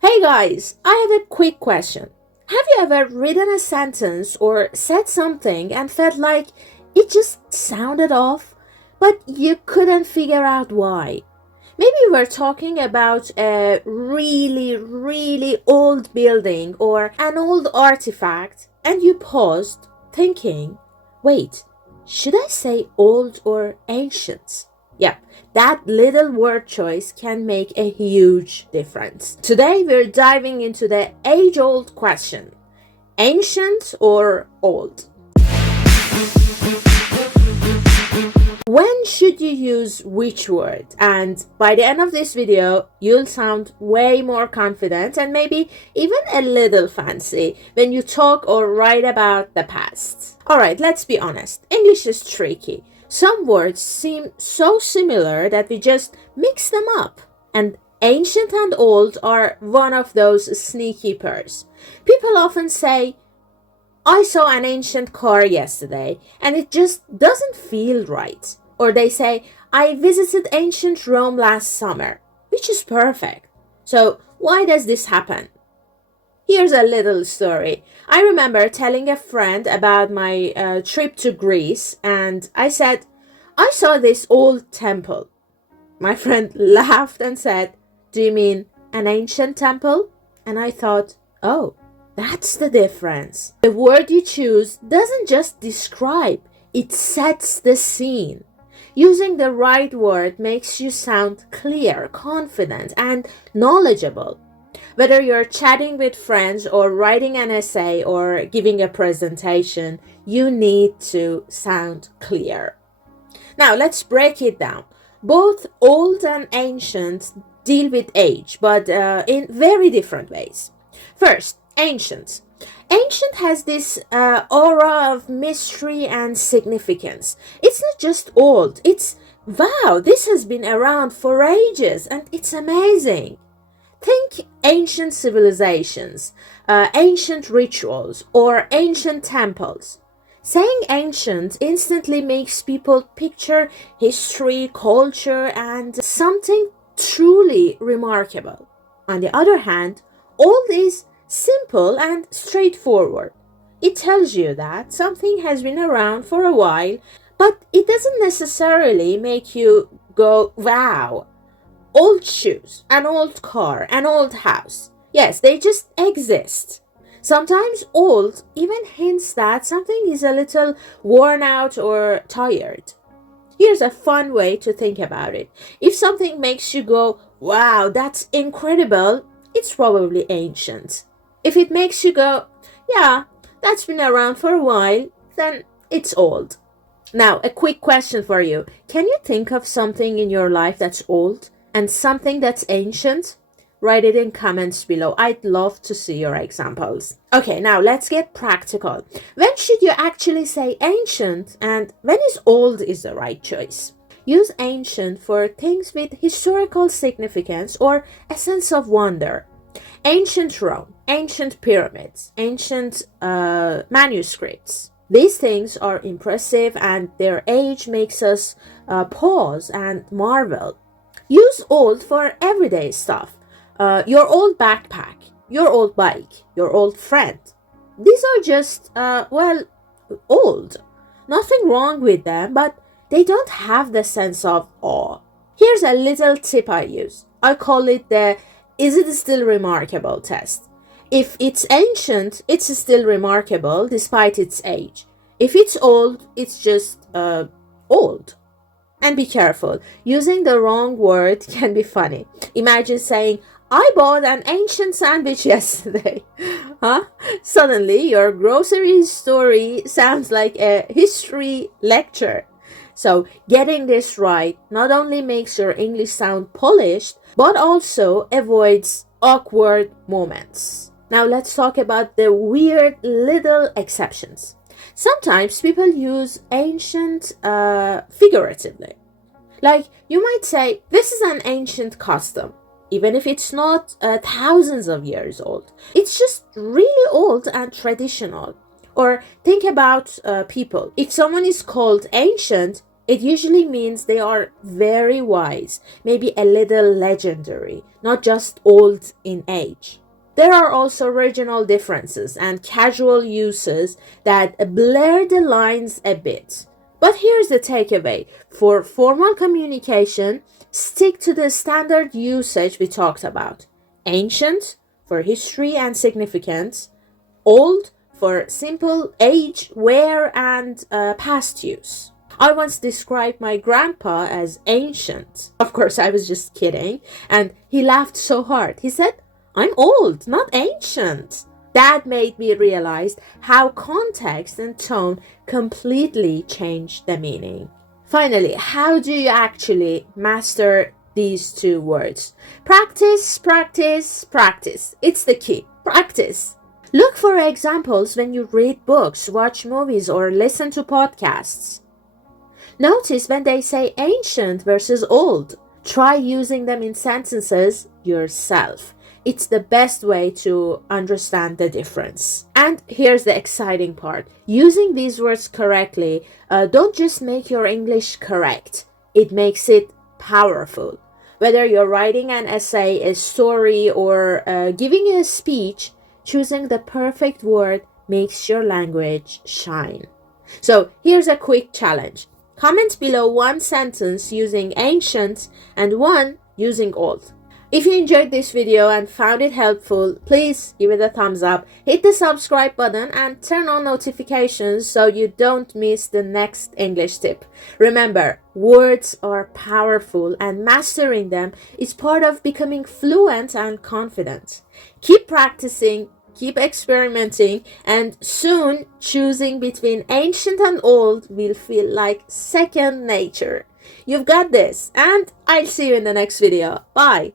Hey guys, I have a quick question. Have you ever written a sentence or said something and felt like it just sounded off, but you couldn't figure out why? Maybe you were talking about a really old building or an old artifact and you paused, thinking, wait, should I say old or ancient? Yeah, that little word choice can make a huge difference. Today we're diving into the age old question, ancient or old? When should you use which word? And by the end of this video, you'll sound way more confident and maybe even a little fancy when you talk or write about the past. Alright, let's be honest. English is tricky. Some words seem so similar that we just mix them up. And ancient and old are one of those sneaky pairs. People often say, I saw an ancient car yesterday and it just doesn't feel right. Or they say, I visited ancient Rome last summer, which is perfect. So why does this happen? Here's a little story. I remember telling a friend about my trip to Greece and I said, I saw this old temple. My friend laughed and said, do you mean an ancient temple? And I thought, oh, that's the difference. The word you choose doesn't just describe, it sets the scene. Using the right word makes you sound clear, confident, and knowledgeable. Whether you're chatting with friends or writing an essay or giving a presentation, you need to sound clear. Now, let's break it down. Both old and ancient deal with age, but in very different ways. First, ancient. Ancient has this aura of mystery and significance. It's not just old, it's wow, this has been around for ages and it's amazing. Think ancient civilizations, ancient rituals, or ancient temples. Saying ancient instantly makes people picture history, culture, and something truly remarkable. On the other hand, old is simple and straightforward. It tells you that something has been around for a while, but it doesn't necessarily make you go, wow. Old shoes, an old car, an old house. Yes, they just exist. Sometimes old even hints that something is a little worn out or tired. Here's a fun way to think about it. If something makes you go, wow, that's incredible, it's probably ancient. If it makes you go, yeah, that's been around for a while, then it's old. Now, a quick question for you. Can you think of something in your life that's old and something that's ancient? Write it in comments below. I'd love to see your examples. Okay, now let's get practical. When should you actually say ancient and when is old is the right choice? Use ancient for things with historical significance or a sense of wonder. Ancient Rome, ancient pyramids, ancient manuscripts. These things are impressive and their age makes us pause and marvel. Use old for everyday stuff. Your old backpack, your old bike, your old friend. These are just, old. Nothing wrong with them, but they don't have the sense of awe. Here's a little tip I use. I call it the is it still remarkable test. If it's ancient, it's still remarkable despite its age. If it's old, it's just old. And be careful, using the wrong word can be funny. Imagine saying, I bought an ancient sandwich yesterday. Huh? Suddenly, your grocery story sounds like a history lecture. So, getting this right not only makes your English sound polished, but also avoids awkward moments. Now, let's talk about the weird little exceptions. Sometimes people use ancient figuratively. Like, you might say, this is an ancient custom, even if it's not thousands of years old. It's just really old and traditional. Or think about people. If someone is called ancient, It usually means they are very wise, maybe a little legendary, not just old in age. There are also regional differences and casual uses that blur the lines a bit. But here's the takeaway. For formal communication, stick to the standard usage we talked about. Ancient for history and significance, old for simple age, wear, and past use. I once described my grandpa as ancient. Of course, I was just kidding, and he laughed so hard. He said, "I'm old, not ancient." That made me realize how context and tone completely changed the meaning. Finally, how do you actually master these two words? Practice, practice, practice. It's the key. Practice. Look for examples when you read books, watch movies, or listen to podcasts. Notice when they say ancient versus old. Try using them in sentences yourself. It's the best way to understand the difference. And here's the exciting part. Using these words correctly, don't just make your English correct. It makes it powerful. Whether you're writing an essay, a story, or giving a speech, choosing the perfect word makes your language shine. So here's a quick challenge. Comment below one sentence using ancient and one using old. If you enjoyed this video and found it helpful, please give it a thumbs up, hit the subscribe button and turn on notifications so you don't miss the next English tip. Remember, words are powerful and mastering them is part of becoming fluent and confident. Keep practicing, keep experimenting, and soon choosing between ancient and old will feel like second nature. You've got this, and I'll see you in the next video. Bye!